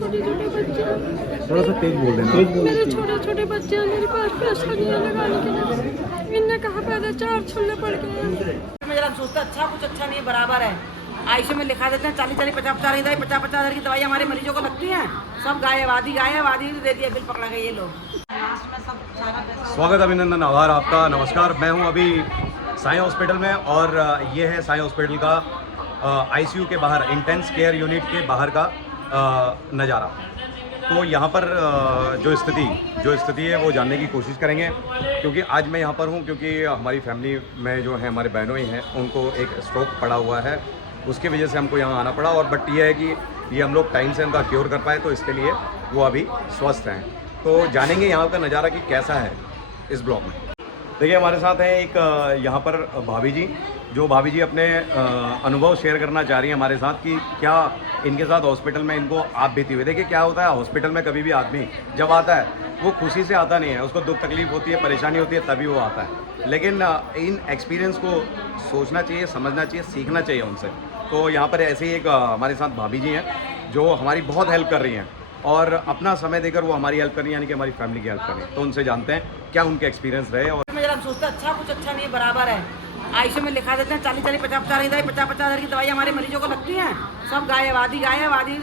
छोटे छोटे बच्चे हैं। थोड़ा सा तेज बोल देना। मेरे छोटे छोटे बच्चे हैं, मेरे पास पैसा नहीं है लगाने के लिए। इनने कहा पैदा 4 छुल्ले पड़ गए। मैं जरा सोचता अच्छा कुछ अच्छा नहीं है, बराबर है। आयुष्य में लिखा देते हैं 40-40, 50-50 50-50 की दवाई हमारे मरीजों को लगती हैं। सब गायब, आधी दे दिया, बिल पकड़ा गया ये लोग। लास्ट में सब सारा पैसा। स्वागत, अभिनंदन, आभार आपका। नमस्कार, मैं हूं अभी साई हॉस्पिटल में और ये है साई हॉस्पिटल का आईसीयू के बाहर इंटेंस केयर यूनिट के बाहर का नज़ारा। तो यहाँ पर जो स्थिति है वो जानने की कोशिश करेंगे, क्योंकि आज मैं यहाँ पर हूँ क्योंकि हमारी फैमिली में जो है हमारे बहनों ही हैं, उनको एक स्ट्रोक पड़ा हुआ है। उसकी वजह से हमको यहाँ आना पड़ा। और बट ये है कि ये हम लोग टाइम से उनका क्योर कर पाए, तो इसके लिए वो अभी स्वस्थ हैं। तो जानेंगे यहाँ का नज़ारा कि कैसा है इस ब्लॉग में। देखिए, हमारे साथ हैं एक यहाँ पर भाभी जी, जो भाभी जी अपने अनुभव शेयर करना चाह रही हैं हमारे साथ कि क्या इनके साथ हॉस्पिटल में इनको आप बीती हुई। देखिए क्या होता है, हॉस्पिटल में कभी भी आदमी जब आता है वो खुशी से आता नहीं है, उसको दुख तकलीफ होती है, परेशानी होती है, तभी वो आता है। लेकिन इन एक्सपीरियंस को सोचना चाहिए, समझना चाहिए, सीखना चाहिए उनसे। तो यहाँ पर ऐसे ही एक हमारे साथ भाभी जी हैं जो हमारी बहुत हेल्प कर रही हैं और अपना समय देकर वो हमारी हेल्प कर रही हैं, यानी कि हमारी फैमिली की हेल्प कर रही हैं। तो उनसे जानते हैं क्या उनके एक्सपीरियंस रहे। और मैं जरा सोचता अच्छा कुछ अच्छा नहीं है, बराबर है। आयुष्य में लिखा देते हैं 40-40, 50-50 50-50 की दवाई हमारे मरीजों को लगती हैं। सब गायब, आधी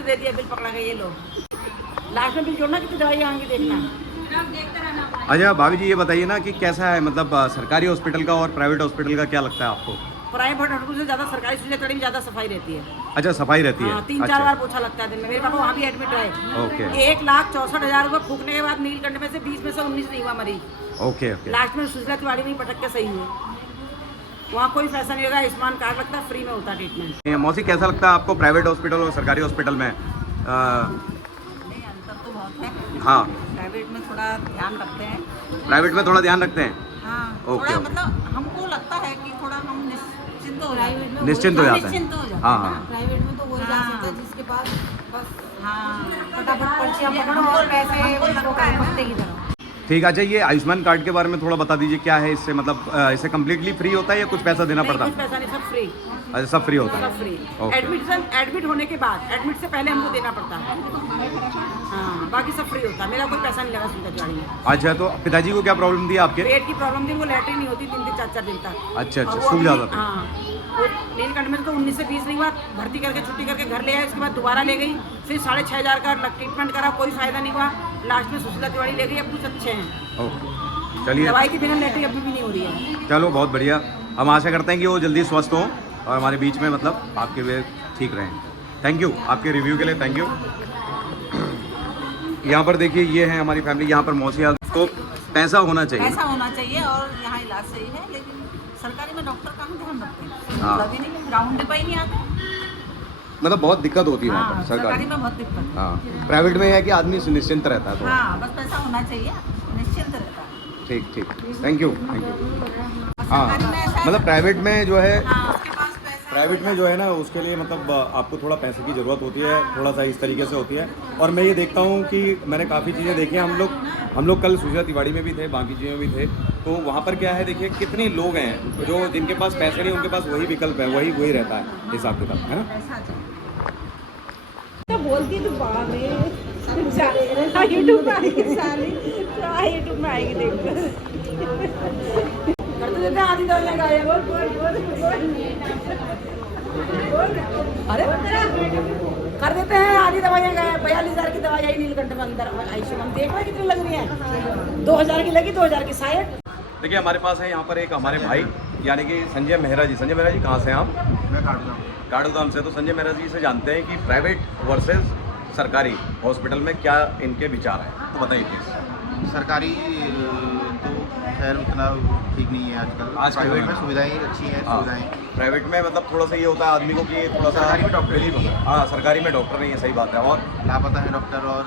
दे दिया, बिल पकड़ा गया ये लोग। लास्ट में बिल जोड़ना, कितनी दवाई आएंगी देखना। अच्छा भाभी जी, ये बताइए ना कि कैसा है, मतलब सरकारी हॉस्पिटल का और प्राइवेट हॉस्पिटल का क्या लगता है आपको? प्राइवेट हॉस्पिटल से ज़्यादा सरकारी सुविधा में ज़्यादा सफाई रहती है। अच्छा, सफाई रहती है। 3-4 बार पोछा लगता है दिन में। मेरे पापा वहाँ भी एडमिट है। ओके। 1,64,000 रुपये फूकने के बाद नीलकंठ में से 20 में से 19 नहीं हुआ मरीज। ओके। लास्ट में सुशीला तिवारी में पटक के सही हुए। वहाँ कोई पैसा नहीं होगा, आयुष्मान कार्ड लगता है, फ्री में होता है ट्रीटमेंट। मौसी, कैसा लगता है आपको प्राइवेट हॉस्पिटल और सरकारी हॉस्पिटल में? नहीं, अंतर तो बहुत है। हाँ, प्राइवेट में थोड़ा ध्यान रखते हैं। प्राइवेट में थोड़ा ध्यान रखते हैं। हाँ, ओके, थोड़ा ओके। मतलब हमको लगता है कि थोड़ा हम निश्चिंत हो जाते हैं। निश्चिंत हो जाते हैं। निश्चिंत हो जाते हैं। हाँ, हाँ। प्राइवेट में तो वो जा सकता है जिसके पास बस फटाफट पर्चियाँ पकड़ो और पैसे पत्ते की तरह। ठीक है। अच्छा, ये आयुष्मान कार्ड के बारे में थोड़ा बता दीजिए, क्या है इससे, मतलब इसे कम्प्लीटली फ्री होता है या कुछ पैसा देना पड़ता कुछ है? पैसा नहीं, सब फ्री। अच्छा, सब फ्री होता है। सब फ्री। ओके। एडमिट होने के बाद, एडमिट से पहले हमको देना पड़ता है। हाँ, बाकी सब फ्री होता है। मेरा कोई पैसा नहीं लगा सुविधा तिवारी में। अच्छा, तो पिताजी को क्या प्रॉब्लम थी आपके? पेट की प्रॉब्लम थी, वो लैट्रिन नहीं होती 3 दिन 4 दिन तक। अच्छा, और वो सूख जाता था। हाँ, वो नीलकंठ में तो 19 से 20 नहीं हुआ, भर्ती करके छुट्टी करके घर ले आए। इसके बाद दोबारा ले गई, फिर 6,500 का ट्रीटमेंट करा, कोई फायदा नहीं हुआ। लास्ट में सुशीला तिवारी ले गई, अब कुछ अच्छे हैं। ओके, चलिए। दवाई के बिना लैट्रिन अभी भी नहीं हो रही है। चलो, बहुत बढ़िया। हम आशा करते हैं कि वो जल्दी स्वस्थ हों और हमारे बीच में मतलब आपके वे ठीक रहें। थैंक यू आपके रिव्यू के लिए, थैंक यू। यहाँ पर देखिए, ये है हमारी फैमिली। यहाँ पर मौसी, तो पैसा होना चाहिए। पैसा होना चाहिए और यहाँ इलाज सही है। लेकिन सरकारी में डॉक्टर कहाँ ध्यान रखते हैं? हाँ। कभी नहीं, ग्राउंड पे ही नहीं आते। मतलब बहुत दिक्कत होती है वहाँ हाँ, पर सरकारी सरकारी। में बहुत दिक्कत है। हाँ, प्राइवेट में है कि आदमी निश्चिंत रहता है। तो हाँ, बस पैसा होना चाहिए, निश्चिंत रहता है। ठीक, थैंक यू। हाँ, सरकारी में ऐसा है- मतलब प्राइवेट में जो है, हाँ, उसके पास पैसा प्राइवेट में जो है ना, उसके लिए मतलब आपको थोड़ा पैसे की ज़रूरत होती है, थोड़ा सा इस तरीके से होती है। और मैं ये देखता हूँ कि मैंने काफ़ी चीज़ें देखी हैं। हम लोग कल सुशीला तिवारी में भी थे, बाकी चीज़ों में भी थे। तो वहाँ पर क्या है, देखिए कितने लोग हैं जो जिनके पास पैसे नहीं, उनके पास वही विकल्प है, वही रहता है हिसाब किताब, है ना? पैसा चाहिए। तो बोलती तो बाप रे, यूट्यूब में आएगी साली, यूट्यूब में आएगी देखो। करते देते हैं, आधी दवाइयाँ गायब। अरे कर देते हैं, आधी दवाइयाँ गायब। 42,000 की दवाई आई नीलकंठ में अंदर आयुष्मान। देख रहे कितनी लग रही है? 2,000 की लगी, 2,000 की 60। देखिए, हमारे पास है यहाँ पर एक हमारे भाई, यानी कि संजय मेहरा जी। संजय मेहरा जी, कहाँ से हैं आप? मैं काड़ूधाम से। तो संजय मेहरा जी से जानते हैं कि प्राइवेट वर्सेस सरकारी हॉस्पिटल में क्या इनके विचार हैं, तो बताइए प्लीज़। सरकारी तो खैर उतना ठीक नहीं है आजकल। प्राइवेट में सुविधाएं अच्छी हैं, सुविधाएं। प्राइवेट में मतलब थोड़ा सा ये होता है आदमी को कि थोड़ा सा सरकारी में डॉक्टर नहीं है। हाँ, सरकारी में डॉक्टर नहीं है, सही बात है। और लापता है डॉक्टर। और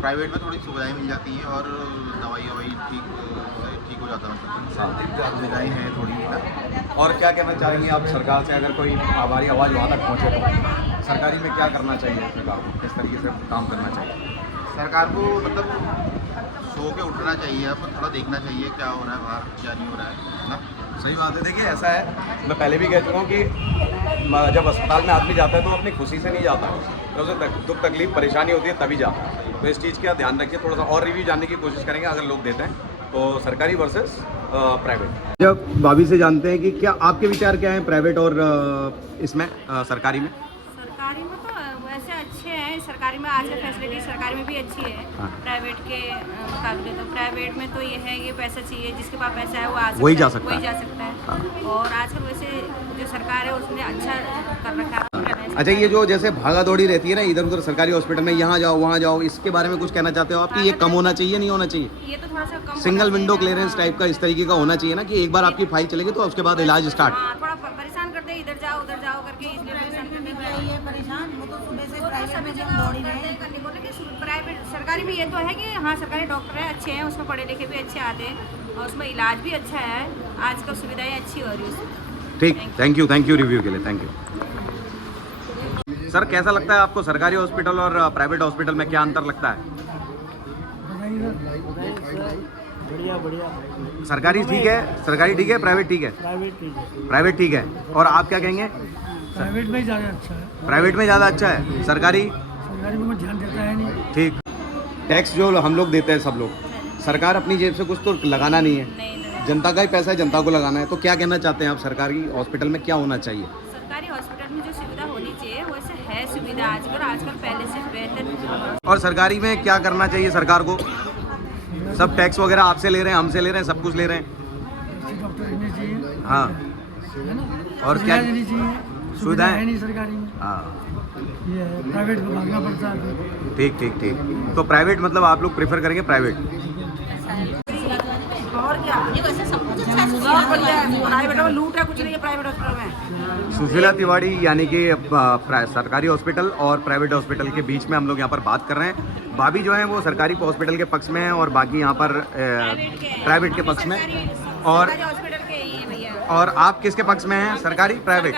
प्राइवेट में थोड़ी सुविधाएं मिल जाती हैं और दवाई ठीक हो जाता है। मतलब सुविधाएं हैं थोड़ी ना। और क्या कहना चाहेंगे आप सरकार से, अगर कोई हमारी आवाज़ वहाँ तक पहुँचे तो सरकारी में क्या करना चाहिए सरकार को, किस तरीके से काम करना चाहिए? सरकार को मतलब सो के उठना चाहिए, अब थोड़ा देखना चाहिए क्या हो रहा है बाहर, क्या नहीं हो रहा है ना। सही बात है। देखिए ऐसा है, मैं पहले भी कह चुका हूँ कि जब अस्पताल में आदमी जाता है तो अपनी खुशी से नहीं जाता है, तो उसे दुख तकलीफ परेशानी होती है तभी जाता है। तो इस चीज़ का ध्यान रखिए, थोड़ा सा और रिव्यू जानने की कोशिश करेंगे अगर लोग देते हैं तो, सरकारी वर्सेस प्राइवेट। जब भाभी से जानते हैं कि क्या आपके विचार क्या हैं प्राइवेट और इसमें सरकारी में? सरकारी में तो वैसे अच्छे हैं, सरकारी में आजकल फैसिलिटी सरकारी में भी अच्छी है प्राइवेट के मुकाबले। तो प्राइवेट में तो ये है कि पैसा चाहिए, जिसके पास पैसा है वो आ सकता वही है, जा सकता वही जा सकता है। और आजकल वैसे जो सरकार है उसने अच्छा कर रखा है। अच्छा, ये जो जैसे भागा दौड़ी रहती है ना इधर उधर सरकारी हॉस्पिटल में, यहाँ जाओ वहाँ जाओ, इसके बारे में कुछ कहना चाहते हो आप कि ये कम होना चाहिए, नहीं होना चाहिए? ये तो थोड़ा सा कम सिंगल विंडो क्लियरेंस टाइप का इस तरीके का होना चाहिए ना, कि एक बार आपकी फाइल चलेगी तो उसके बाद इलाज स्टार्ट। हाँ, थोड़ा परेशान करते हैं, इधर जाओ उधर जाओ करके, इसलिए परेशान करने के लिए परेशान वो तो सुबह से वो तो प्राइवेट सभी में जगह दौड़ी रहे करते हैं, करने को लेकिन प्राइवेट सरकारी में ये तो है कि हाँ सरकारी डॉक्टर है अच्छे हैं, उसमें पढ़े लिखे भी अच्छे आते हैं और उसमें इलाज भी अच्छा है, आजकल सुविधाएं अच्छी हो रही है उसमें। ठीक, थैंक यू रिव्यू के लिए, थैंक यू। सर कैसा लगता है आपको सरकारी हॉस्पिटल और प्राइवेट हॉस्पिटल में क्या अंतर लगता है? बढ़िया। सरकारी ठीक है, सरकारी ठीक है, प्राइवेट ठीक है? प्राइवेट ठीक है। प्राइवेट ठीक है। और आप क्या कहेंगे? प्राइवेट में ज़्यादा अच्छा है। प्राइवेट में ज़्यादा अच्छा है, सरकारी सरकारी में ध्यान देता है नहीं। ठीक। टैक्स जो हम लोग देते हैं सब लोग, सरकार अपनी जेब से कुछ तो लगाना नहीं है, नहीं जनता का ही पैसा है, जनता को लगाना है। तो क्या कहना चाहते हैं आप, सरकारी हॉस्पिटल में क्या होना चाहिए? सरकारी हॉस्पिटल में जो सुविधा होनी चाहिए वैसे है सुविधा आजकल पहले से बेहतर। और सरकारी में क्या करना चाहिए सरकार को? सब टैक्स वगैरह आपसे ले रहे हैं, हमसे ले रहे हैं, सब कुछ ले रहे हैं। अच्छे डॉक्टर रहने चाहिए, हाँ, है ना। और क्या देनी चाहिए, सुविधाएं? सुविधा है नहीं सरकारी में, हाँ, ये है प्राइवेट में भागना पड़ता है। ठीक ठीक ठीक। तो प्राइवेट मतलब आप लोग प्रेफर करेंगे प्राइवेट? और क्या, ये वैसे सब कुछ अच्छा सब बढ़िया है। प्राइवेट में लूट है कुछ नहीं है, प्राइवेट हॉस्पिटल में। सुशीला तिवारी यानी कि सरकारी हॉस्पिटल और प्राइवेट हॉस्पिटल के बीच में हम लोग यहाँ पर बात कर रहे हैं। भाभी जो है वो सरकारी हॉस्पिटल के पक्ष में है और बाकी यहाँ पर प्राइवेट के पक्ष में। और हॉस्पिटल के ही है भैया। और आप किसके पक्ष में हैं, सरकारी प्राइवेट?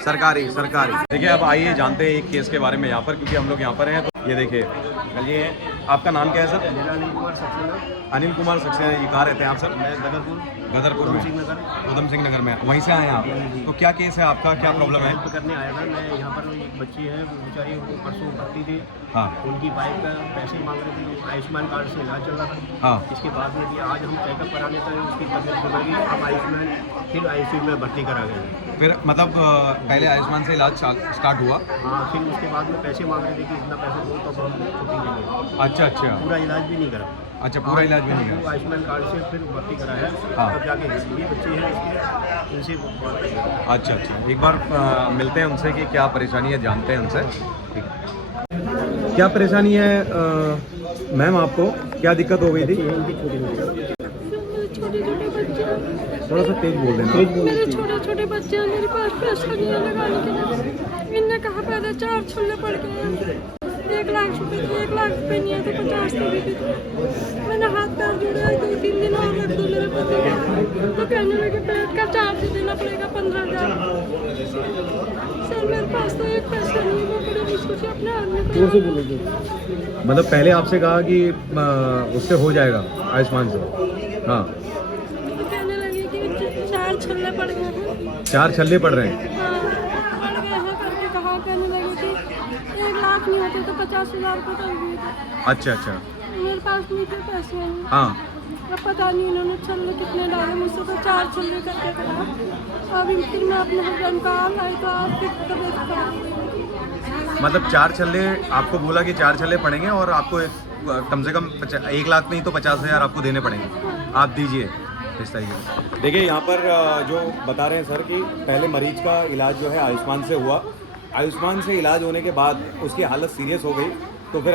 सरकारी। देखिए अब आइए जानते हैं एक केस के बारे में यहाँ पर, क्योंकि हम लोग यहाँ पर हैं। तो ये देखिए, चलिए आपका नाम क्या है सर? अनिल कुमार सक्सेना। ये कहाँ रहते हैं आप सर? गदरपुर में, उधम सिंह नगर में। वहीं से आए हैं आप? तो क्या केस है आपका, क्या प्रॉब्लम है? हेल्प करने आया था मैं यहाँ पर। एक बच्ची है वो बेचारी, वो परसों भर्ती थी। हाँ उनकी वाइफ का पैसे मांग रहे थे, आयुष्मान कार्ड से इलाज चल रहा था। हाँ। इसके बाद में भी आज हम चेकअप कराने गए, उसकी तबीयत बिगड़ गई। हम आयुष्मान फिर ICU में भर्ती करा गए। फिर मतलब पहले आयुष्मान से इलाज स्टार्ट हुआ? हाँ, फिर उसके बाद में पैसे मांग रहे थे कि इतना पैसा दो तो हम छुट्टी देंगे। अच्छा। पूरा इलाज भी नहीं करा। अच्छा, पूरा इलाज भी नहीं वो है। आयुष्मान कार्ड से फिर भर्ती कराया। हाँ। तब जाके ये बच्चे हैं इसके, इनसे बात करेंगे। अच्छा, एक बार मिलते हैं उनसे कि क्या परेशानी है, जानते हैं उनसे। ठीक है, क्या परेशानी है मैम आपको, क्या दिक्कत हो गई थी? छोटे छोटे बच्चे हैं, थोड़ा सा तेज बोल देना। मेरे छोटे छोटे बच्चे हैं, मेरे पास पैसा नहीं है लगाने के लिए। इनने कहा पहले 4 छुल्ले पड़ गए, 1 लाख रुपए थे, 1 लाख रुपए नहीं है तो 50 के भी थे। मैंने हाथ पैर जोड़े, 2-3 दिन और रख दो मेरे पति। तो कहने लगे पेट का चार्ज देना पड़ेगा 15,000। सर मेरे पास तो एक पैसा नहीं है, मैं बड़ी मुश्किल से अपने आदमी को। मतलब पहले आपसे कहा कि उससे हो जाएगा आयुष्मान से? हाँ। तो कहने लगे कि 4 छल्ले पड़ गए हैं। 4 छल्ले पड़ रहे हैं? हाँ, पड़ गए हैं करके कहा। कहने लगे कि 1 लाख नहीं होते तो 50,000 रुपये कर दिए थे। अच्छा। मेरे पास नहीं थे पैसे। हाँ। अब पता नहीं इन्होंने छल्ले कितने डाले, मुझसे तो 4 छल्ले करके कहा। अभी फिर मैं अपने हस्बैंड का हाल आई तो आपकी तबीयत खराब हो गई। मतलब 4 छल्ले आपको बोला कि 4 छल्ले पड़ेंगे और आपको कम से कम 1 लाख नहीं तो 50,000 आपको देने पड़ेंगे। आप दीजिए इस तरीके से। देखिए यहाँ पर जो बता रहे हैं सर कि पहले मरीज का इलाज जो है आयुष्मान से हुआ, आयुष्मान से इलाज होने के बाद उसकी हालत सीरियस हो गई, तो फिर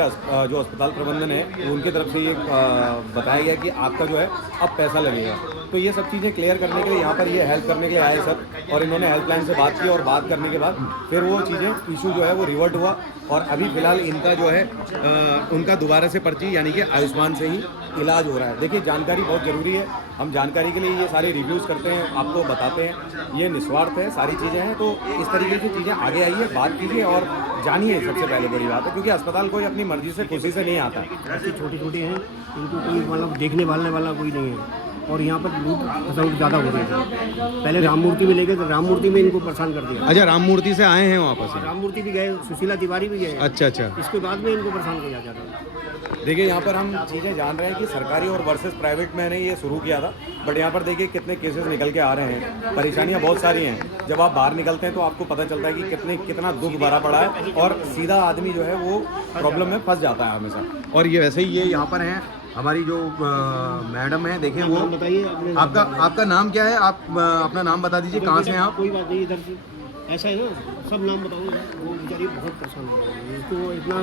जो अस्पताल प्रबंधन है उनकी तरफ से ये बताया गया कि आपका जो है अब पैसा लगेगा। तो ये सब चीज़ें क्लियर करने के लिए यहाँ पर ये हेल्प करने के लिए आए सर, और इन्होंने हेल्पलाइन से बात की और बात करने के बाद फिर वो चीज़ें इशू जो है वो रिवर्ट हुआ और अभी फ़िलहाल इनका जो है उनका दोबारा से पर्ची यानी कि आयुष्मान से ही इलाज हो रहा है। देखिए जानकारी बहुत ज़रूरी है, हम जानकारी के लिए ये सारे रिव्यूज़ करते हैं, आपको बताते हैं, ये निस्वार्थ है, सारी चीज़ें हैं। तो इस तरीके की चीज़ें आगे आइए, बात कीजिए और जानिए, सबसे पहले बड़ी बात है, क्योंकि अस्पताल कोई अपनी मर्जी से खुशी से नहीं आता। ऐसी छोटी छोटी हैं, इनको कोई मतलब देखने वालने वाला कोई नहीं है। और यहाँ पर लूट खसोट ज़्यादा हो रही है। पहले राम मूर्ति में ले गए तो राम मूर्ति में इनको परेशान कर दिया। अच्छा, राम मूर्ति से आए हैं वापस? राम मूर्ति भी गए, सुशीला तिवारी भी गए। अच्छा अच्छा। इसके बाद में इनको परेशान किया जाता है। देखिए यहाँ पर हम चीज़ें जान रहे हैं कि सरकारी और वर्सेस प्राइवेट मैंने ये शुरू किया था, बट यहाँ पर देखिए कितने केसेस निकल के आ रहे हैं। परेशानियाँ बहुत सारी हैं। जब आप बाहर निकलते हैं तो आपको पता चलता है कि कितना दुख भरा पड़ा है और सीधा आदमी जो है वो प्रॉब्लम में फंस जाता है हमेशा। और ये वैसे ही ये यहाँ पर हैं हमारी जो मैडम है, देखिए वो बताइए आपका नाम क्या है? आप अपना नाम बता दीजिए, कहाँ से हैं आप? कोई बात नहीं, इधर से ऐसा है ना, सब नाम बताओ। वो बेचारी बहुत परेशान हो रही है, इसको इतना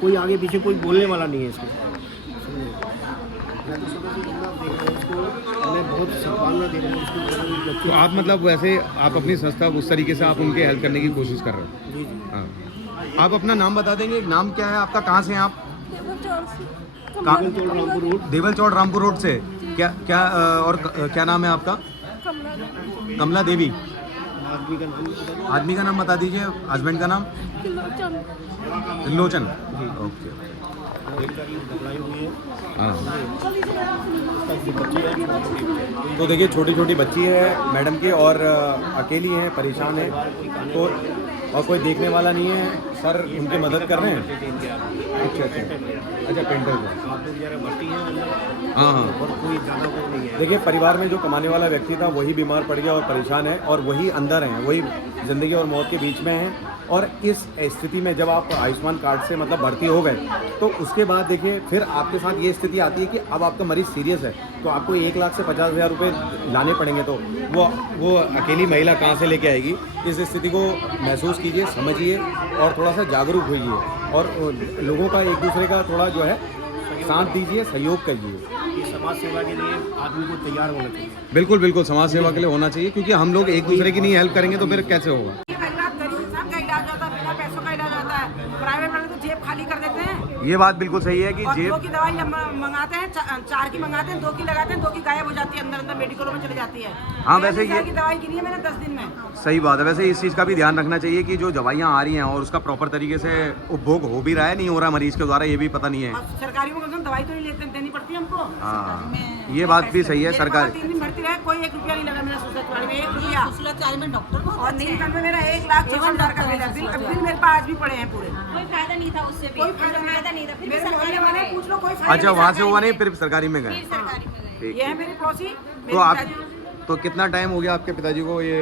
कोई आगे पीछे कोई बोलने वाला नहीं है इसको। मैं बहुत सम्मान दे रहा हूँ इसको। तो आप मतलब वैसे आप अपनी संस्था उस तरीके से आप उनके हेल्प करने की कोशिश कर रहे हो? जी जी। हाँ, आप अपना नाम बता देंगे, नाम क्या है आपका, कहाँ से हैं आप? रामपुर रोड। देवल चौड़ रामपुर रोड से। क्या क्या और क्या नाम है आपका? कमला देवी। आदमी का नाम बता दीजिए, हस्बैंड का नाम? त्रिलोचन। ओके। हाँ, तो देखिए छोटी छोटी बच्ची है मैडम की और अकेली हैं, परेशान है, तो और कोई देखने वाला नहीं है। सर उनकी मदद कर रहे हैं? अच्छा अच्छा, पेंटर को। हाँ हाँ। और कोई ज़्यादा वो नहीं है। देखिए परिवार में जो कमाने वाला व्यक्ति था वही बीमार पड़ गया और परेशान है, और वही अंदर हैं, वही ज़िंदगी और मौत के बीच में हैं। और इस स्थिति में जब आप आयुष्मान कार्ड से मतलब भर्ती हो गए तो उसके बाद देखिए फिर आपके साथ ये स्थिति आती है कि अब आपका मरीज़ सीरियस है तो आपको 1 लाख से 50,000 रुपये लाने पड़ेंगे। तो वो अकेली महिला कहाँ से लेके आएगी? इस स्थिति को महसूस कीजिए, समझिए और थोड़ा सा जागरूक होइए और लोगों का एक दूसरे का थोड़ा जो है साथ दीजिए, सहयोग करिए। ये समाज सेवा के लिए आदमी को तैयार होना चाहिए। बिल्कुल बिल्कुल, समाज सेवा के लिए होना चाहिए, क्योंकि हम लोग एक दूसरे की नहीं हेल्प करेंगे तो फिर कैसे होगा? प्राइवेट वाले तो जेब खाली कर देते हैं। ये बात बिल्कुल सही है कि और जेब 2 की दवाई मंगाते हैं, 4 की मंगाते हैं, 2 की लगाते हैं, 2 की गायब हो जाती है, अंदर मेडिकलों में चली जाती है। हाँ, वैसे ये की दवाई गिनी है मैंने 10 दिन में। सही बात है। वैसे इस चीज़ का भी ध्यान रखना चाहिए कि जो दवाइयाँ आ रही हैं और उसका प्रॉपर तरीके से उपभोग हो भी रहा है, नहीं हो रहा मरीज के द्वारा, ये भी पता नहीं है। और सरकारी में दवाई तो नहीं देनी पड़ती हमको। हाँ, ये बात भी सही है। सरकार 3 दिन भर्ती रहे, कोई 1 रुपया नहीं लगा मेरा सुशीला तिवारी में, 1 रुपया। सुशीला तिवारी में डॉक्टर और नीलकंठ में मेरा 1,54,000 का बिल है। बिल मेरे पास भी पड़े हैं पूरे। कोई फायदा नहीं था उससे भी, कोई फायदा नहीं था। फिर भी मेरे सरकारी मोहल्ले वाले में पूछ लो, कोई फायदा अच्छा, वहाँ से हुआ नहीं, फिर सरकारी में गए? सरकारी में गए। ठीक ये है है। मेरी पड़ोसी। तो आप तो कितना टाइम हो गया आपके पिताजी को ये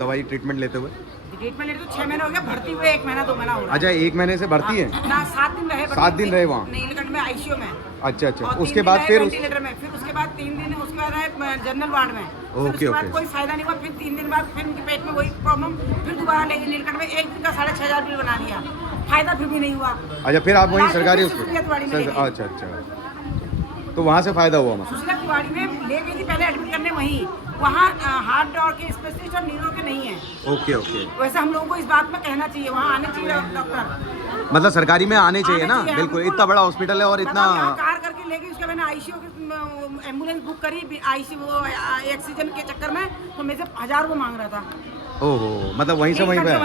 दवाई ट्रीटमेंट लेते हुए? ट्रीटमेंट लेते तो 6 महीने हो गया, भर्ती हुए 1 महीना 2 महीना हो रहा है। अच्छा, 1 महीने से भर्ती है? ना 7 दिन रहे। 7 दिन रहे वहाँ? नीलकंठ में आईसीयू में। अच्छा अच्छा, और उसके 3 बाद दिन फिर रहे वेंटिलेटर में, फिर उसके बाद 3 दिन उसके बाद रहे जनरल वार्ड में। फिर उसके बाद कोई फायदा नहीं हुआ। फिर 3 दिन बाद फिर उनके पेट में वही प्रॉब्लम, फिर दोबारा ले गए नीलकंठ में। 1 दिन का 6,500 बिल बना दिया, फायदा फिर भी नहीं हुआ। अच्छा, फिर आप वहीं सरकारी सुशीला तिवारी में ले गई। अच्छा अच्छा, तो वहाँ से फायदा हुआ? मतलब सुशीला तिवारी में ले गई थी पहले एडमिट करने वहीं। वहाँ हार्ट और के स्पेशलिस्ट और न्यूरो के नहीं है। Okay okay. वैसे हम लोगों को इस बात में कहना चाहिए, वहाँ आने चाहिए डॉक्टर। मतलब सरकारी में आने चाहिए ना? आने चाहिए, बिल्कुल, हमको- इतना बड़ा हॉस्पिटल है और इतना। यहाँ कार करके ले गई, उसके मैंने आईसीयू की एम्बुलेंस बुक करी, आईसीयू ऑक्सीजन के चक्कर में, तो मेरे से 1,000 रुपये मांग रहा था। ओहो, मतलब वहीं से वहीं पे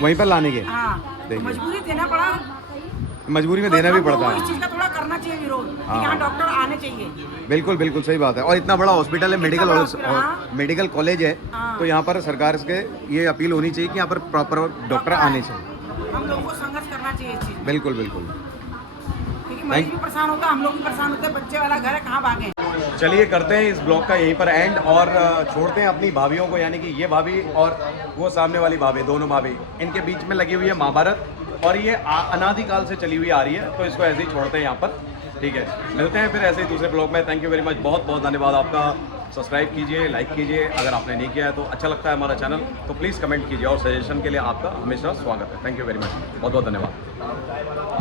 वहीं पर लाने के? हाँ, तो देखिए। मजबूरी देना पड़ा। मजबूरी में देना भी हमको पड़ता इस है। चीज़ का थोड़ा करना चाहिए विरोध कि हाँ। यहाँ डॉक्टर आने चाहिए। बिल्कुल बिल्कुल सही बात है। और इतना बड़ा हॉस्पिटल है, इतना बड़ा हॉस्पिटल, हाँ। मेडिकल कॉलेज है, हाँ। तो यहाँ पर सरकार के ये अपील होनी चाहिए कि यहाँ पर प्रॉपर डॉक्टर आने चाहिए। हम लोगों को संघर्ष करना चाहिए इस चीज़ में, बिल्कुल बिल्कुल। क्योंकि मरीज भी परेशान होता है, हम लोग भी परेशान होते हैं। बच्चे वाला घर है, कहाँ भागें। चलिए करते हैं इस ब्लॉग का यहीं पर एंड और छोड़ते हैं अपनी भाभीयों को, यानी कि ये भाभी और वो सामने वाली भाभी, दोनों भाभी, इनके बीच में लगी हुई है महाभारत और ये अनादिकाल से चली हुई आ रही है, तो इसको ऐसे ही छोड़ते हैं यहाँ पर। ठीक है, मिलते हैं फिर ऐसे ही दूसरे ब्लॉग में। थैंक यू वेरी मच, बहुत बहुत धन्यवाद आपका। सब्सक्राइब कीजिए, लाइक कीजिए, अगर आपने नहीं किया है तो अच्छा लगता है हमारा चैनल तो प्लीज़ कमेंट कीजिए और सजेशन के लिए आपका हमेशा स्वागत है। थैंक यू वेरी मच, बहुत बहुत धन्यवाद।